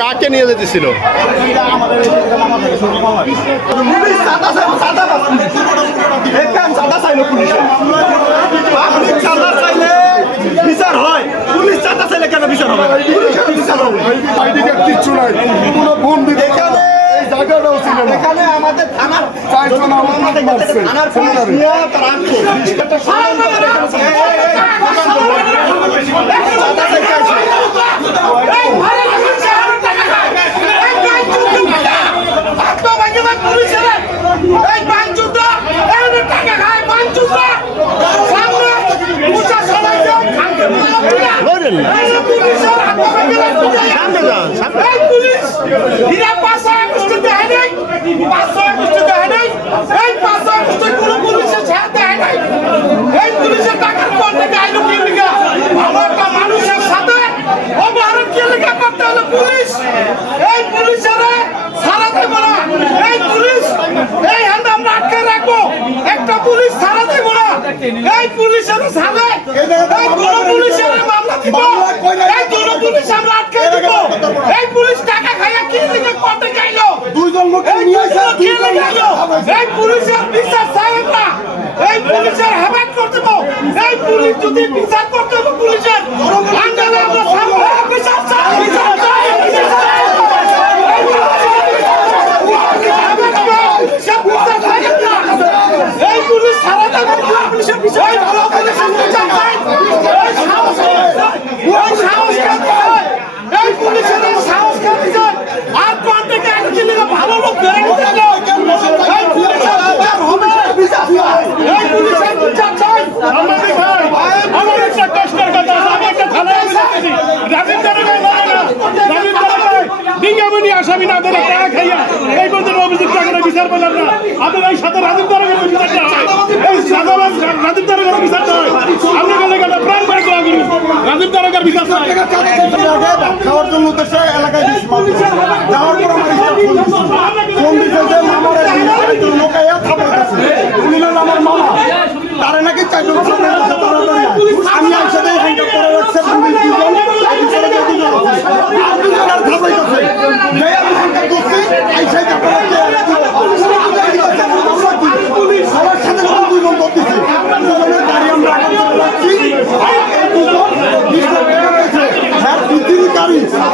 কাকে নিয়ে যেতেছিল? বিচার হয়, পুলিশ চাঁদা চাইলে কেন বিচার হবে? কিচ্ছু নাই, কোনো ফোন দিতে জায়গাটাও ছিল না। এখানে আমাদের থানার থানার পুলিশ নিয়ে তারা মানুষের সাথে অপহরণ কে লেখা করতে হলো পুলিশ এই পুলিশের ছাড়াতে বলা এই পুলিশ এই হাতে আমরা আটকে রাখবো একটা পুলিশ ছাড়াতে বলা এই পুলিশের সাথে এই কোন পুলিশের মামলা দিব এই কোন পুলিশ আমরা আটকে দিব এই পুলিশ টাকা খাইয়া কি লেখা করতে চাইলো দুইজন লোক নিয়ে এসে এই পুলিশের বিচার চাই না এই পুলিশের হেফাজত করতে হবে এই পুলিশ যদি বিচার করতে হবে পুলিশের আন্দোলন আমরা সামনে বিচার চাই বিচার চাই এই পুলিশ সারা দেবে পুলিশের বিষয় ভালো পুলিশের বিচার চাই এই পুলিশের সাহস কেন যায় আর কোনটাকে একদিন ভালো লোক বের করে দিল এই পুলিশের বিচার হবে এই পুলিশের বিচার চাই আমার একটা কষ্টের কথা আমি একটা থানায় এসেছি ডিঙ্গামনি আসামি না ধরে টাকা খাইয়া এই পর্যন্ত অভিযুক্ত করে বিচার পেলাম না আপনার এই সাথে রাজীব তারকের বিচারটা এই রাজীব তারকের বিচারটা আপনি বলে গেল প্রাণ করে দোয়া করুন রাজীব তারকের বিচার খাওয়ার জন্য উদ্দেশ্যে এলাকায় যাওয়ার পর আমার ফোন দিচ্ছে যে মামার লোকাইয়া থামাইতেছে উনি হলেন আমার মামা তারা নাকি চারজন আমি একসাথে এখানটা করে রাখছে পুলিশ দুজন আর দুজন আর থামাইতেছে যে আমি এখানটা করছি আইসাই সবার সাথে দুজন করতেছি দুজনের গাড়ি আমরা রাখছি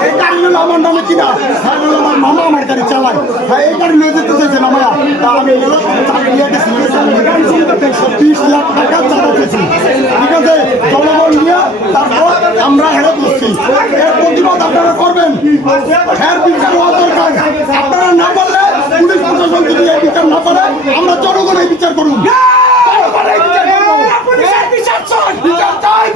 এই গাড়ি হলো আমার নামে কিনা আমার মামা আমার গাড়ি চালায় এই গাড়ি নিয়ে যেতে চাইছেন আমরা আমি নিয়ে গেছি 20 লাখ টাকা চাঁদা পেয়েছি ঠিক আছে জনগণ নিয়ে তারপর আমরা হেরে বসছি এর প্রতিবাদ আপনারা করবেন এর বিচার হওয়া দরকার আপনারা না পারলে পুলিশ প্রশাসন যদি এই বিচার না পারে আমরা জনগণ এই বিচার করুন বিচার চাই বিচার চাই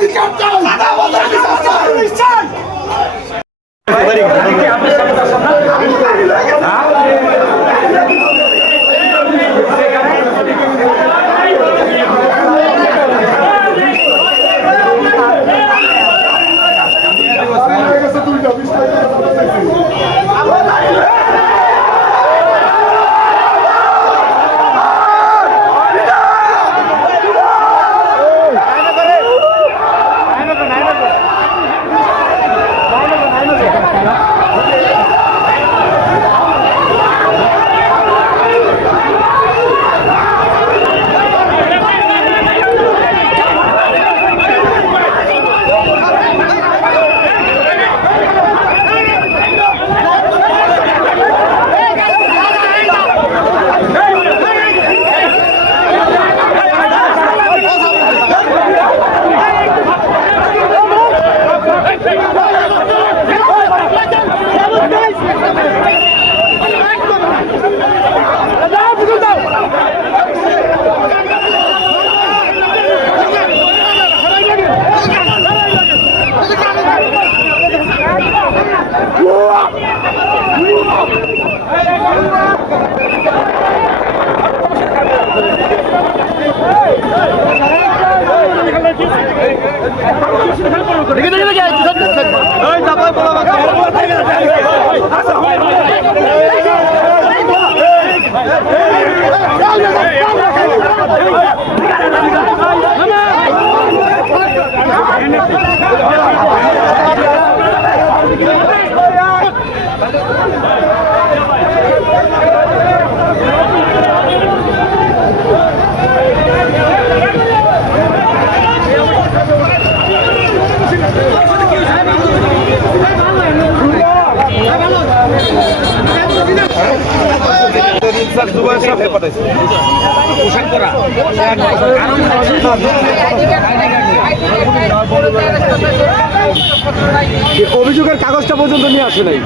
অভিযোগের কাগজটা পর্যন্ত নিয়ে আসে নাই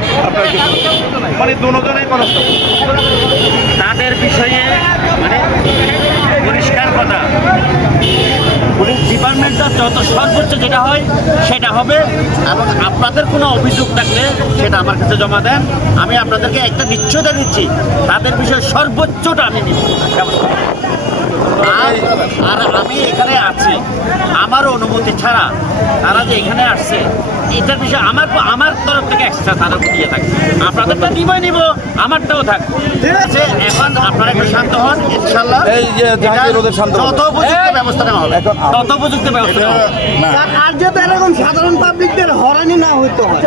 মানে দুজনেই কনস্ট তাদের বিষয়ে মানে পরিষ্কার কথা পুলিশ ডিপার্টমেন্টটা যত সর্বোচ্চ যেটা হয় সেটা হবে এবং আপনাদের কোনো অভিযোগ থাকলে সেটা আমার কাছে জমা দেন আমি আপনাদেরকে একটা নিশ্চয়তা দিচ্ছি তাদের বিষয়ে সর্বোচ্চটা আমি নিব আর আমি এখানে আছি আমার অনুমতি ছাড়া তারা যে এখানে আসছে এটার বিষয়ে আমার তরফ থেকে এক্সট্রা তারা দিয়ে থাকে আপনাদেরটা নিব আমারটাও থাকবে ঠিক আছে এখন আপনারা একটু শান্ত হন ইনশাল্লাহ এই যে জাহাঙ্গীর ওদের শান্ত হন। যত উপযুক্ত ব্যবস্থা নেওয়া হবে তত উপযুক্ত ব্যবস্থা নেওয়া হবে আর যাতে এরকম সাধারণ পাবলিকদের হরানি না হইতে হয়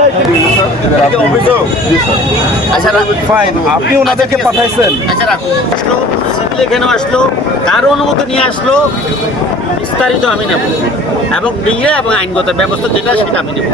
অভিযোগ আচ্ছা ফাইন আপনি ওনাদেরকে পাঠাইছেন আচ্ছা রাখুন আসলো সিভিল এখানেও আসলো কারো অনুমতি নিয়ে আসলো বিস্তারিত আমি নেব এবং নিয়ে এবং আইনগত ব্যবস্থা যেটা সেটা আমি নেব